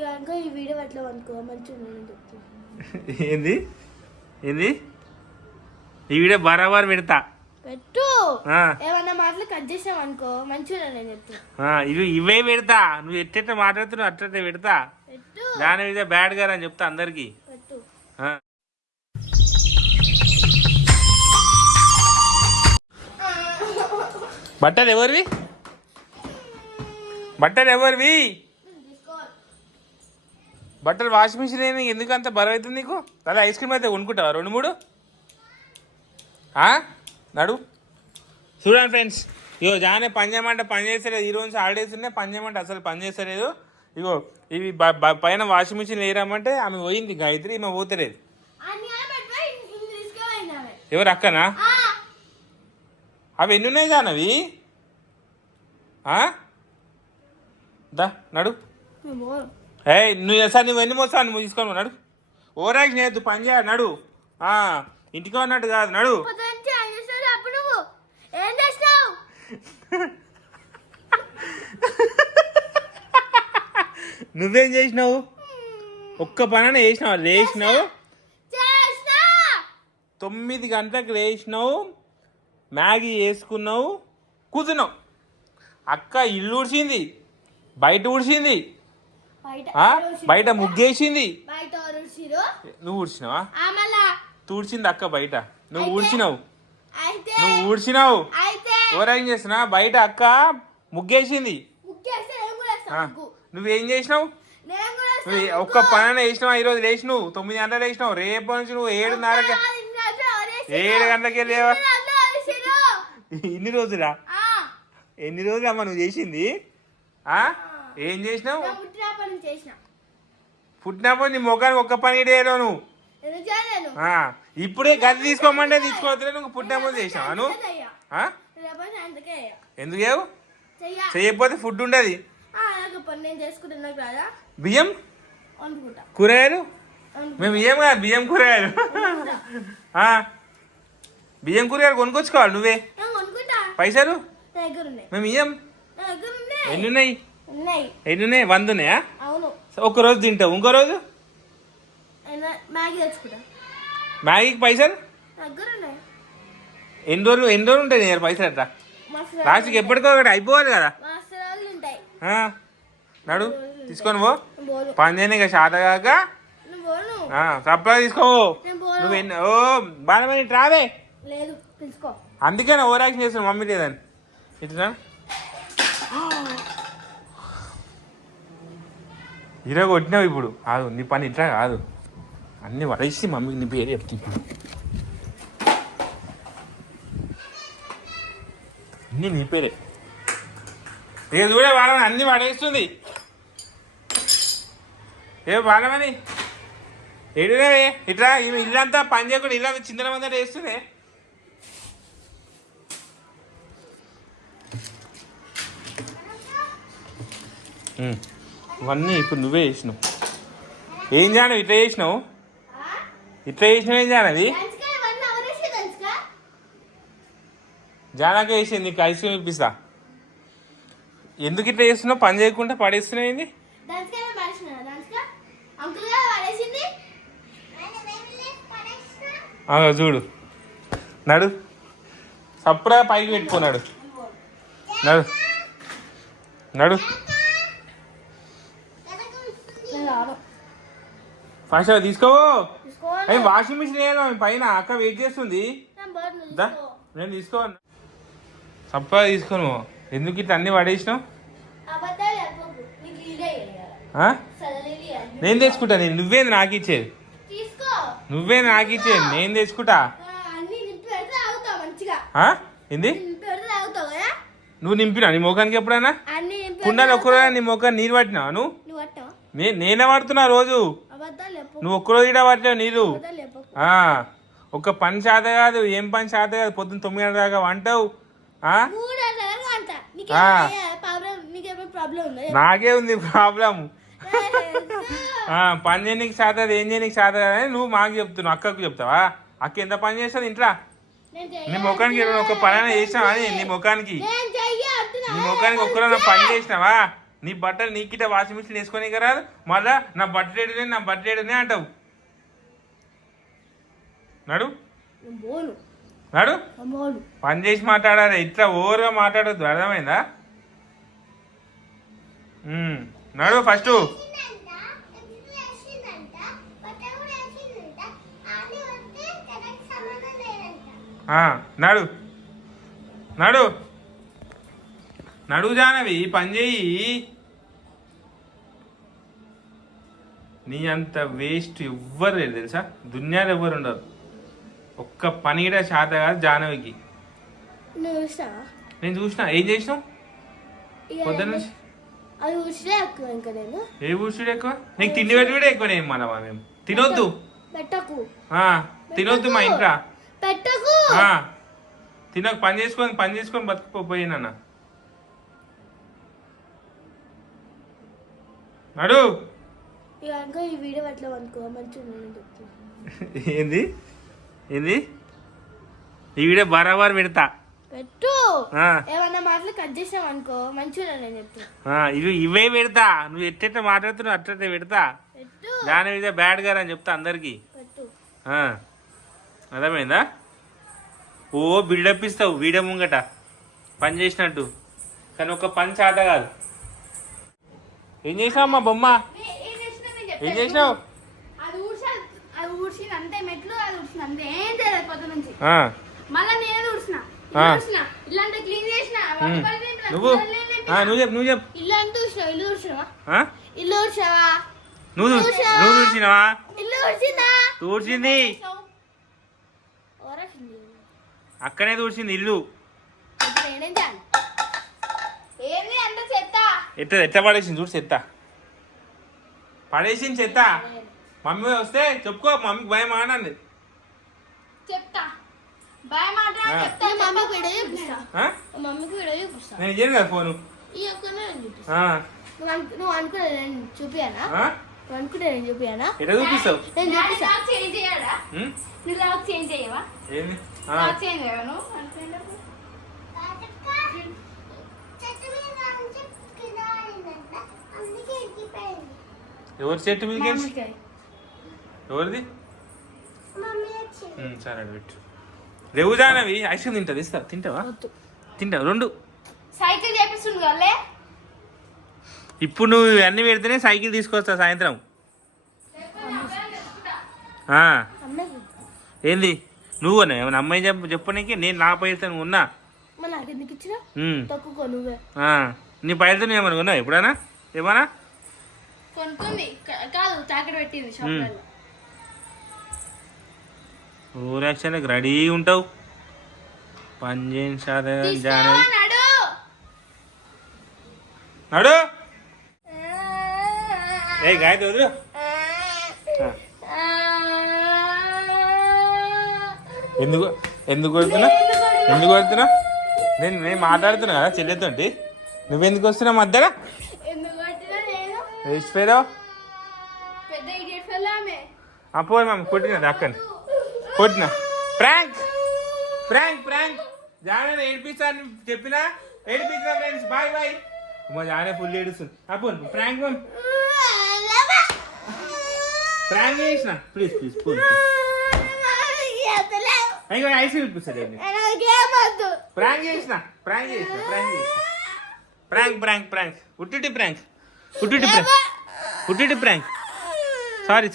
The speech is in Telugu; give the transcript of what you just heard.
ఇక ఈ వీడియో అట్లా అనుకో మంచిగా ఏంది ఏంది ఈ వీడియో బరాబర్ పెడతా పెట్టు. ఏమన్నా మాటలు కట్ చేసాం అనుకో మంచిగా నేను చెప్తా. ఇవే పెడతా. నువ్వు ఎట్ట మాట్లాడుతున్నావు అట్టే పెడతా. దాని మీద బ్యాడ్ గారు అని చెప్తా అందరికి. బట్టలు ఎవరివి? బట్టలు ఎవరివి? బట్టలు వాషింగ్ మిషన్ ఏమి ఎందుకు అంత బరువు అవుతుంది నీకు? అలా ఐస్ క్రీమ్ అయితే కొనుక్కుంటావా 2-3? నడు చూడండి ఫ్రెండ్స్, ఇగో జానే పని చేయమంటే పని చేస్తలేదు. ఈరోజు హాలిడేస్ ఉన్నాయి, పని చేయమంటే అసలు పని చేస్తలేదు. ఇగో ఇవి పైన వాషింగ్ మిషన్ వేయరామంటే ఆమె పోయింది గాయత్రి, ఈమె పోతలేదు. ఎవరు అక్కనా? అవి ఎన్ని ఉన్నాయి జానవి? దా నడు. నువ్వు సార్ నువ్వు ఎన్ని మోస్తావు నువ్వు తీసుకోను. నడు, ఓరాక్షన్ చేయద్దు, పని చేయాలి. నడు, ఇంటికి ఉన్నట్టు కాదు. నడు. నువ్వేం చేసినావు? ఒక్క పని చేసినావు? లేచినావు 9 గంటలకు లేచినావు, మ్యాగీ వేసుకున్నావు, కూర్చున్నావు. అక్క ఇల్లు ఊడ్చింది, బయట ఊడ్చింది, బయట ముగ్గేసింది. నువ్వు ఊడ్చినావా? తూడ్చింది అక్క బయట. నువ్వు ఊడ్చినావు ఓరేం చేస్తున్నా? బయట అక్క ముగ్గేసింది. నువ్వేం చేసినావు? నువ్వు ఒక్క పని వేసినావా? ఈరోజు లేచినావు 9 గంటలు లేచినావు. రేపు నుంచి నువ్వు 7 గంటలకి లేవా? ఇన్ని రోజులా? ఎన్ని రోజులు అమ్మ నువ్వు చేసింది? ఏం చేసినావు? పుట్టినప్పుడు నీ ముఖానికి ఒక్క పని చేయలేవు నువ్వు. ఇప్పుడే గది తీసుకోమంటే తీసుకోవట్లేదు. నువ్వు పుట్టినప్పుడు చేసినావా నువ్వు? ఎందుకు చేయకపోతే ఫుడ్ ఉండదు. బియ్యం కూరగాయలు మేము ఇయ్యం కదా. బియ్యం కూరగాయలు కొనుక్కొచ్చుకోవాలి నువ్వే. పైసలు మేము ఇయ్యం. ఎన్ని ఉన్నాయి? 100 ఉన్నాయా? ఒక్కరోజు తింటావు, ఇంకో రోజు మ్యాగీకి పైసలు ఎన్ని రోజులు ఉంటాయి నేను పైసలు? అట్లా లాస్ట్కి ఎప్పటికో ఒకటి అయిపోవాలి కదా. నడు తీసుకొని పో. పని చేయని శాతగాక సప్లై తీసుకో. నువ్వు బాగా రావే. అందుకేనా ఓవరాక్షన్ చేస్తున్నావు మమ్మీ లేదని. ఇట్లా ఇరగ కొట్టినావు ఇప్పుడు. కాదు నీ పని ఇట్లా కాదు, అన్నీ పడేసి మమ్మీకి నీ పేరు చెప్తున్నా. అన్నీ నీ పేరే. ఇక చూడే వాళ్ళని అన్నీ పడేస్తుంది. వాళ్ళమని ఏడునే ఇట్లా ఇల్లంతా పని చేయకుండా ఇల్లంతా చింతనమంతా వేస్తుంది. ఇవన్నీ ఇప్పుడు నువ్వే చేసినావు. ఏం జానవి ఇట్లా చేసినావు? ఏం జానవి? జానాకే వేసింది. నీకు ఐస్ క్రీమ్ ఇప్పిస్తా. ఎందుకు ఇట్లా చేస్తున్నావు? పని చేయకుండా పడేస్తున్నావు ఏంది? చూడు, నడు సప్పుడా పైకి పెట్టుకున్నాడు. నడు నడు ఫస్ట్ తీసుకో. అవి వాషింగ్ మిషన్ వేయాలి పైన. అక్క వెయిట్ చేస్తుంది. నేను తీసుకోను. సప్పగా తీసుకోను. ఎందుకు ఇట్లా అన్ని పడేసినావు? నేను తెచ్చుకుంటా. నువ్వేంది నాకు ఇచ్చేది? నేను తెచ్చుకుంటా. ఏంది నువ్వు నింపినా నీ ముఖానికి? ఎప్పుడైనా కుండలు ఒక్కరోజు నీ ముఖాన్ని నీరు పట్టినావా నువ్వు? నేనే పడుతున్నా రోజు. నువ్వు ఒక్కరోజు ఇడా పట్టావు నీళ్ళు. ఒక్క పని శాత కాదు, ఏం పని శాత కాదు. పొద్దున్న 9 గంటల దాకా వంటావు. నాకే ఉంది ప్రాబ్లం. పని చేయడానికి శాత ఏం చేయడానికి శాత కాదని నువ్వు మాకు చెప్తున్నావు. అక్కకు చెప్తావా? అక్క ఎంత పని చేస్తుంది ఇంట్లో? నీ ముఖానికి ఒక పని అయినా చేసినావా? నీ ముఖానికి ఒక్కరైనా పని చేసినావా? నీ బట్టలు నీకిట వాషింగ్ మిషన్ వేసుకొని రాదు, మళ్ళా నా బట్టలేడునే అంటావు. నడు నడు, పని చేసి మాట్లాడాలి, ఇట్లా ఓవర్గా మాట్లాడద్దు, అర్థమైందా? నడు ఫస్ట్. నడు నడు నడు జానవి, పని చేయి. నీ అంత వేస్ట్ ఎవ్వరు లేదు తెలుసా, దునియాలో ఎవ్వరు ఉండరు. ఒక్క పని కూడా శాత కాదు జానవికి. నేను చూసిన. ఏం చేసినావు పొద్దున్న నుంచి? ఏ ఊసుడు ఎక్కువ? నీకు తిండి పెట్టి కూడా ఎక్కువ నేను మనవా? మేము తినొద్దు, తినొద్దు మా ఇంట్లో. తినక పని చేసుకొని బతుకుపోయినా. నడు. ఏంది ఏంది ఈ వీడియో బరాబర్ పెడతా. ఏమన్నా మాటలు కట్ చేసాం అనుకో మంచిగా నేను చెప్తా. ఇవే పెడతా. నువ్వు ఎట్ట మాట్లాడుతున్నావు అట్లయితే పెడతా. దాని మీద బ్యాడ్ గారు అని చెప్తా అందరికి. అర్థమైందా? ఓ బిల్డప్ ఇస్తావు వీడియో ముంగట పని చేసినట్టు, కానీ ఒక పని చేత కాదు. ఏం చేసావు అమ్మా బొమ్మ? ఏం చేసినావు? నువ్వు చెప్పు నువ్వు చూసినావా? తూడ్చింది అక్కనే తూడ్చింది ఇల్లు. ఎట్ట పడేసింది చూడు చెత్త, పడేసింది చెత్త. మమ్మీ వస్తే చెప్పుకో, మమ్మీకి భయం ఆడండి. నేను చేయను కదా ఫోను. నువ్వు అనుకునే చూపియానా? ఎట్లా చూపిస్తావు? ఎవరి చెట్టు మీదకి? ఎవరిది? సరే పెట్టు. రేవు జానవి ఐస్ క్రీమ్ తింటా, ఇస్తా. తింటావా? తింటావు రెండు. సైకిల్ చేపిస్తుంది వాళ్ళే. ఇప్పుడు నువ్వు అన్ని పెడితేనే సైకిల్ తీసుకొస్తా సాయంత్రం. ఏంది నువ్వు అన్నా ఏమన్నా అమ్మాయి చెప్పనీకి? నేను నా పైరుతో నువ్వు ఉన్నా. నీ పైరుతో నువ్వు ఏమన్నా ఉన్నావు ఎప్పుడైనా? ఏమన్నా ఊరాక్షన్కి రెడీ ఉంటావు. పని చేయని జానవి. నడు. ఏ గాయత్రి వదులు. ఎందుకు ఎందుకు కొడుతున్నా? నేను మాట్లాడుతున్నా కదా చెల్లెతోటి. నువ్వెందుకు వస్తున్నావు మధ్యలో? వేసిపోయావు. అపో మమ్మీ కొట్టినది అక్కని కొట్టిన. Prank prank prank. జానే ఏడిపించాలని చెప్పినా ఏడిపించిన ఫ్రెండ్స్. Bye bye. మా జానే ఫుల్ ఏడుస్తుంది. అపో ప్రాంక్ మమ్మీ ప్రాంక్ చేసిన. ప్లీజ్ ప్లీజ్ ఫుల్ ఐస్ ఇప్పిస్తాడు. ప్రాంక్ చేసిన ప్రాంక్ ఉట్టిటి ప్రాంక్. సారీ